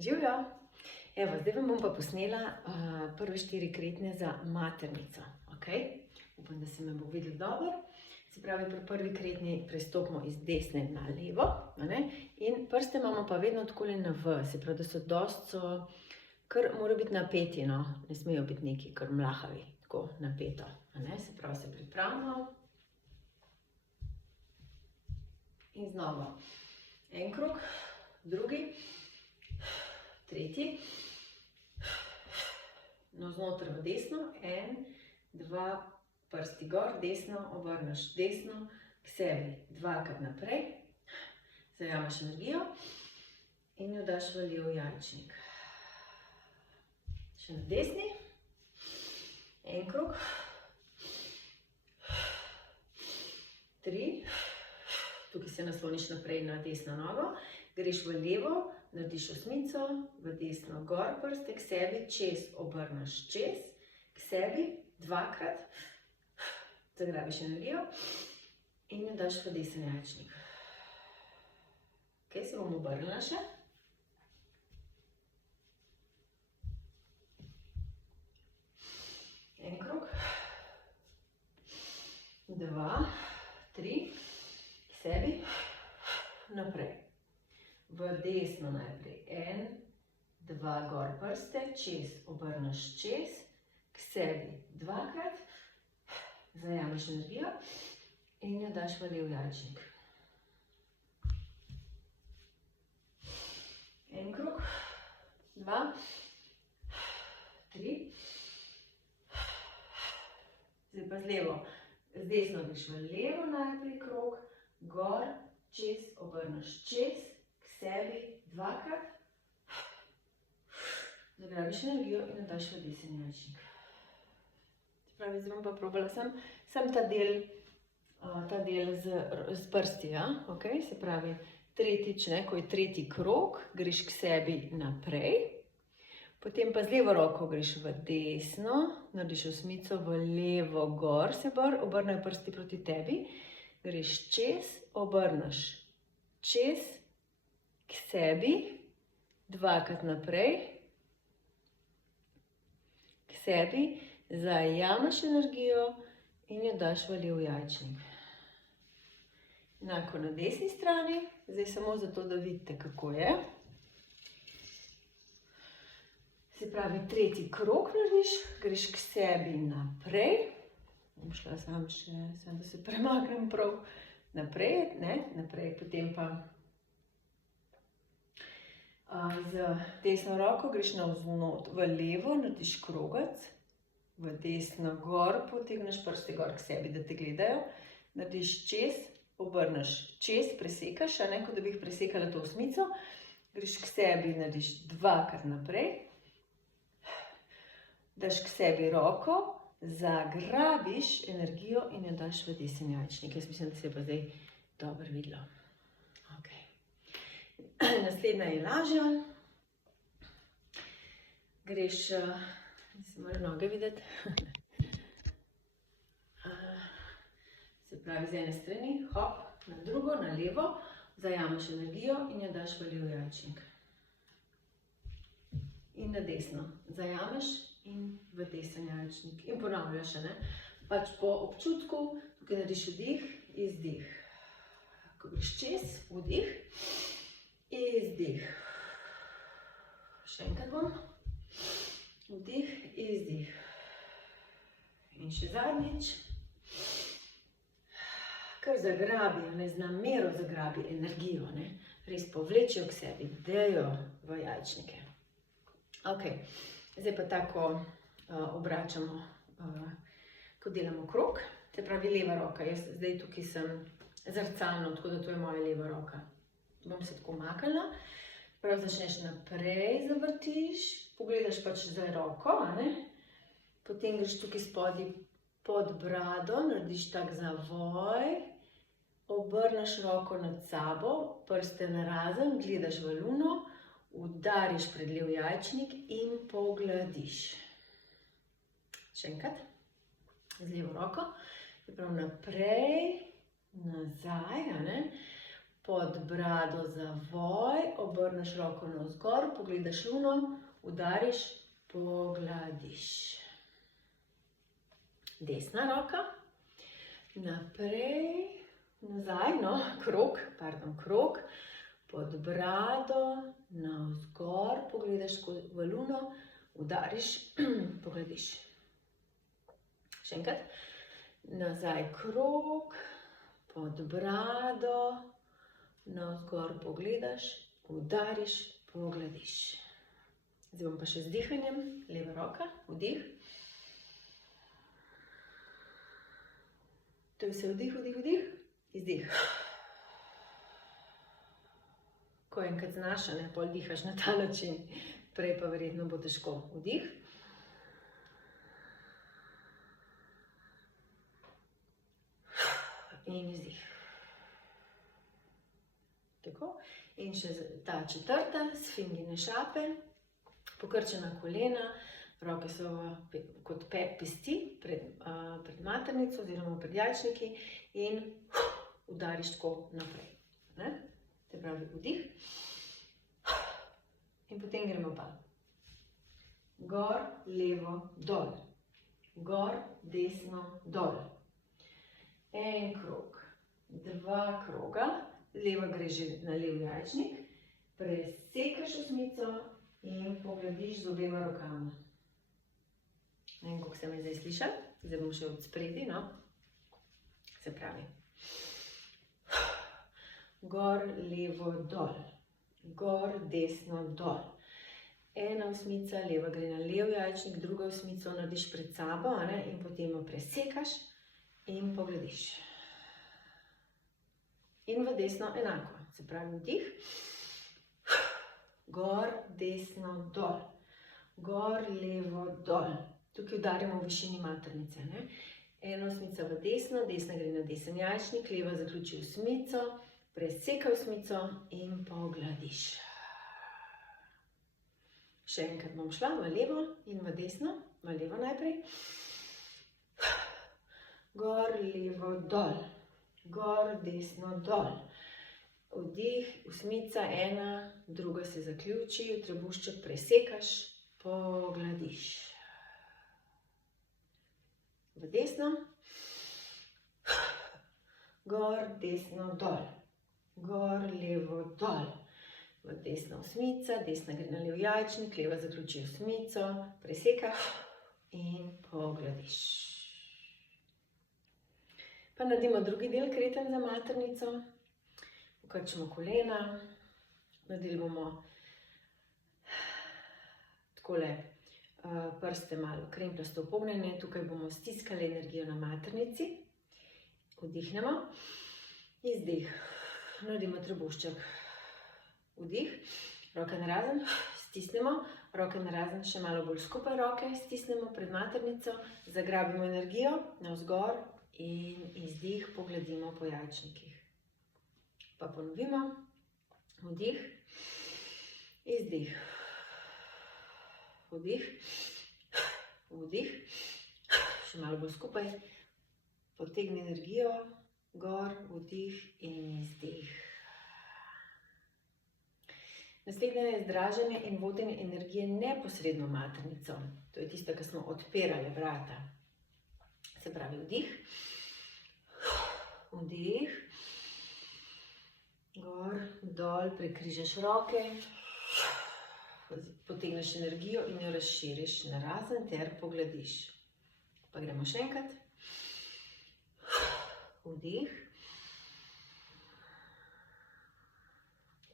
Živijo! Evo, zdaj vam bom pa posnela prve 4 kretnje za maternico. Okay? Upam, da se me bo videlo dobro. Se pravi, pri prvi kretnji prestopimo iz desne na levo. In prste imamo pa vedno takole na V. Se pravi, da so dosti, kar mora biti napeti, no? Ne smejo biti neki kar mlahavi, tako napeto. Se pravi, se pripravimo. In znova. En krog, drugi, tretji, navznoter v desno, 1, 2, prsti gor, desno, obrneš desno, k sebi, dvakrat naprej, zajameš energijo in jo daš v lev jajčnik. Še na desni, en krog, 3, tukaj se nasloniš naprej na desno nogo, greš v levo, narediš osmico, v desno gor prste, k sebi, čez, obrneš čez, k sebi, dvakrat, zagrabiš energijo in jo daš v desen jajčnik. Ok, se bom obrnila še. En krog, 2, 3, k sebi, naprej. V desno najprej, 1, 2, gor prste, čez, obrneš čez, k sebi, dvakrat, zajameš energijo in jo daš v lev jajčnik. En krog, 2, 3, zdaj pa z levo, z desno greš v levo najprej krog, gor, čez, obrneš čez, k sebi, dvakrat, zagrabiš energijo in jo daš v desen jajčnik. Se pravi, zdaj bom pa probala sem ta del z prsti, ja? Okay? Se pravi, tretjič, ko je tretji krog, greš k sebi naprej, potem pa z levo roko greš v desno, narediš osmico, v levo gor se obrnejo prsti proti tebi, greš čez, obrneš čez, k sebi, dvakrat naprej, k sebi, zajameš energijo in jo daš v lev jajčnik. Enako na desni strani, zdaj samo zato, da vidite, kako je. Se pravi, tretji krog narediš, greš k sebi naprej. Bom šla samo da se premaknem prav naprej, naprej, potem pa z desno roko greš v levo, narediš krogec, v desno gor, potegneš prste gor k sebi, da te gledajo, narediš čez, obrneš čez, presekaš, kot da bi jih presekala to osmico, greš k sebi, narediš dvakrat naprej, daš k sebi roko, zagrabiš energijo in jo daš v desen jajčnik. Jaz mislim, da se je pa zdaj dobro videlo. Naslednja je lažja. Greš, se mora noge videti. Se pravi, z ene strani, hop, na drugo, na levo, zajameš energijo in jo daš v lev jajčnik. In na desno, zajameš in v desen jajčnik. In ponavljaš, pač po občutku, tukaj narediš vdih, izdih. Ko greš čez, vdih, izdih. Še enkrat bom. Vdih, izdih. In še zadnjič. Kar zagrabi, z namero zagrabi energijo, res povlečijo k sebi, dajo v jajčnike. Ok, zdaj pa tako obračamo, ko delamo krog. Se pravi, leva roka, jaz zdaj tukaj sem zrcalno, tako da to je moja leva roka. Bom se tako maknila, prav začneš naprej, zavrtiš, pogledaš pač za roko, potem greš tukaj spodaj pod brado, narediš tak zavoj, obrneš roko nad sabo, prste narazen, gledaš v luno, udariš pred lev jajčnik in pogladiš. Še enkrat, z levo roko, se pravi naprej, nazaj, pod brado zavoj, obrneš roko navzgor, pogledaš luno, udariš, pogladiš. Desna roka, naprej, nazaj, krog, pod brado, navzgor, pogledaš v luno, udariš, pogladiš. Še enkrat, nazaj krog, pod brado, navzgor pogledaš, udariš, pogladiš. Zdaj bom pa še z dihanjem, leva roka, vdih. To je vse vdih, vdih, vdih, izdih. Ko enkrat znaš, pol dihaš na ta način, prej pa verjetno bo težko. Vdih. In izdih. Tako. In še ta četrta, sfingine šape, pokrčena kolena, roke so kot pesti pred maternico oziroma pred jajčniki in udariš tako naprej. Se pravi vdih. In potem gremo pa gor, levo, dol. Gor, desno, dol. En krog, dva kroga, leva gre že na lev jajčnik, presekaš osmico in pogladiš z obema rokama. Ne vem, koliko se me zdaj sliša, zdaj bom še od spredi, no. Se pravi, gor, levo, dol, gor, desno, dol. Ena osmica, leva gre na lev jajčnik, druga osmico narediš pred sabo in potem jo presekaš in pogladiš. In v desno enako, se pravi vdih, gor, desno, dol, gor, levo, dol. Tukaj udarjamo v višini maternice. Ena osmica v desno, desna gre na desen jajčnik, leva zaključi osmico, preseka osmico in pogladiš. Še enkrat bom šla v levo in v desno, v levo najprej. Gor, levo, dol, gor, desno, dol. Vdih, osmica, ena, druga se zaključi, trebušček presekaš, pogladiš. V desno, gor, desno, dol, gor, levo, dol. V desno osmica, desna gre na lev jajčnik, leva zaključi osmico, presekaš in pogladiš. Pa naredimo drugi del kreten za maternico. Pokrčimo kolena, naredili bomo takole prste malo kremplasto upognjene, tukaj bomo stiskali energijo na maternici. Vdihnemo, izdih, naredimo trebušček. Vdih, roke narazen, stisnemo, roke narazen, še malo bolj skupaj roke, stisnemo pred maternico, zagrabimo energijo navzgor in izdih pogladimo po jajčnikih. Pa ponovimo, vdih, izdih, vdih, vdih, še malo bolj skupaj, potegni energijo, gor, vdih in izdih. Naslednje je zdraženje in vodenje energije neposredno v maternico. To je tisto, ki smo odpirali vrata. Se pravi vdih, vdih, gor, dol, prekrižaš roke, potegneš energijo in jo razširiš narazen ter pogladiš. Pa gremo še enkrat. Vdih,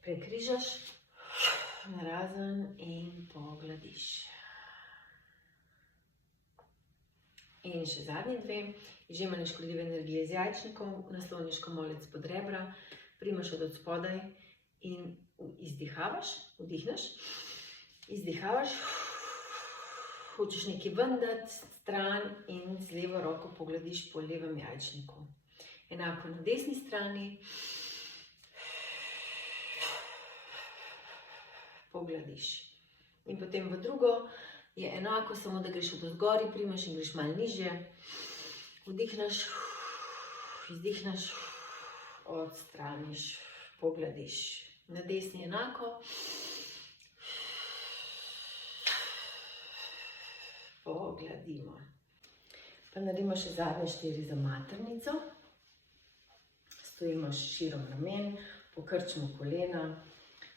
prekrižaš narazen in pogladiš. In še zadnji dve, izžemanje škodljive energije z jajčnikom, nasloniš komolec pod rebra, primaš od spodaj in izdihavaš, vdihneš, izdihavaš, hočeš nekaj ven dati stran in z levo roko pogladiš po levem jajčniku. Enako na desni strani, pogladiš. In potem v drugo je enako, samo da greš od ozgori, primaš in greš malo nižje. Vdihneš, izdihneš, odstraniš, Poglediš. Na desni enako. Pogledimo. Pa naredimo še zadnje 4 za maternico. Stojimo širom ramen, pokrčimo kolena,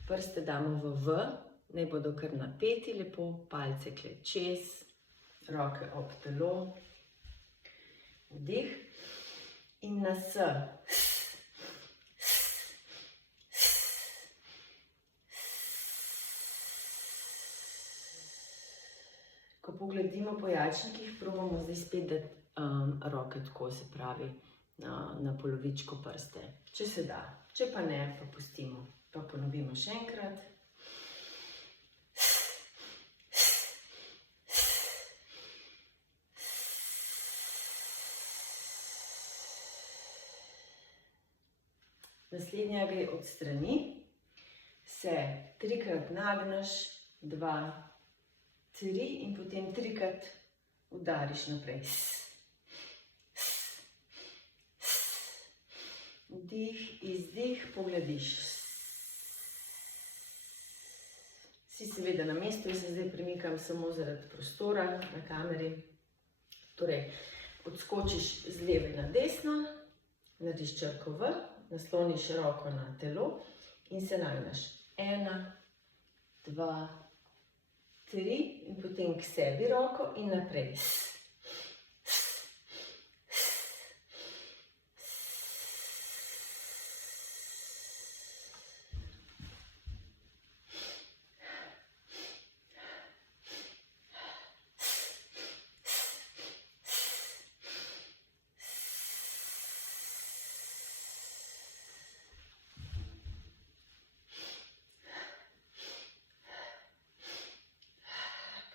prste damo v V, naj bodo kar napeti lepo, palce čez, roke ob telo. Vdih in na S. Ko pogledimo po jajčnikih, probamo zdaj spet dati roke tako, se pravi, na polovičko prste. Če se da, če pa ne, pa pustimo. Pa ponovimo še enkrat. Naslednja gre od strani. Se 3-krat nagneš, 2, 3 in potem 3-krat udariš naprej. Vdih, izdih, poglediš. Si seveda na mestu, jaz se zdaj premikam samo zaradi prostora na kameri. Torej, odskočiš z leve na desno, narediš črko V, nasloniš roko na telo in se nagneš. 1, 2, 3 in potem k sebi roko in naprej.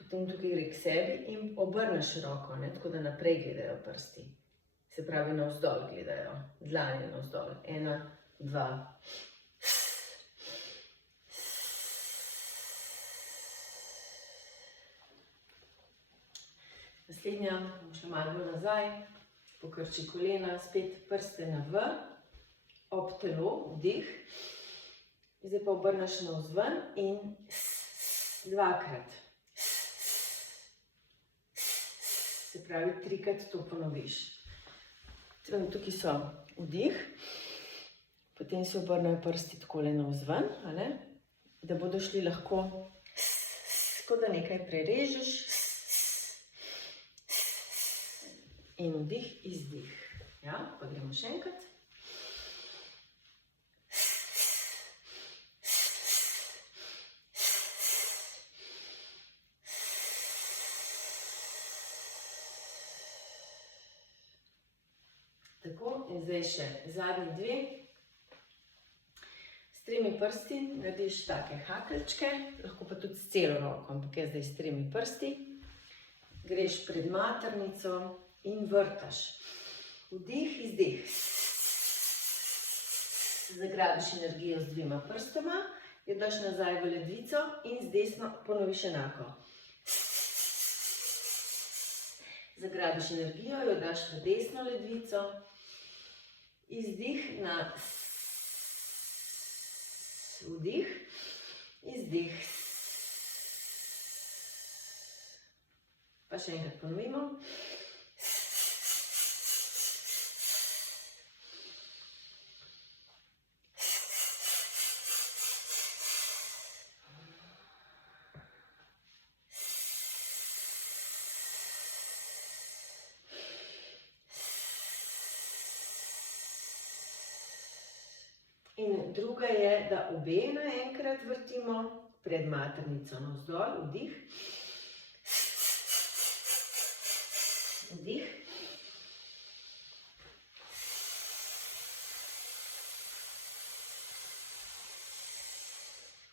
Potem tukaj gre k sebi in obrneš roko, tako da naprej gledajo prsti. Se pravi, navzdol gledajo, dlanje navzdol. 1, 2. Naslednja, še malo bolj nazaj, pokrči kolena, spet prste na V, ob telo, vdih. Zdaj pa obrneš navzven in 2-krat. Se pravi, 3-krat to ponoviš. Tukaj so vdih, potem se obrnejo prsti takole navzven, da bodo šli lahko, tako da nekaj prerežeš. In vdih, izdih. Ja, pa gremo še enkrat. Tako, in zdaj še zadnji 2. S 3 prsti narediš take hakeljčke, lahko pa tudi s celo roko, ampak jaz zdaj s 3 prsti. Greš pred maternico in vrtaš. Vdih, izdih. Zagrabiš energijo z 2 prstoma, jo daš nazaj v ledvico in z desno ponoviš enako. Zagrabiš energijo, jo daš v desno ledvico. Izdih na vdih, izdih. Pa še enkrat ponovimo. In druga je, da obe naenkrat vrtimo pred maternico navzdol, vdih. Vdih.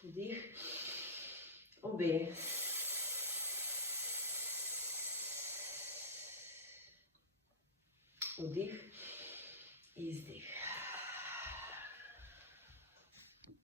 Vdih. Obe. Vdih. Izdih.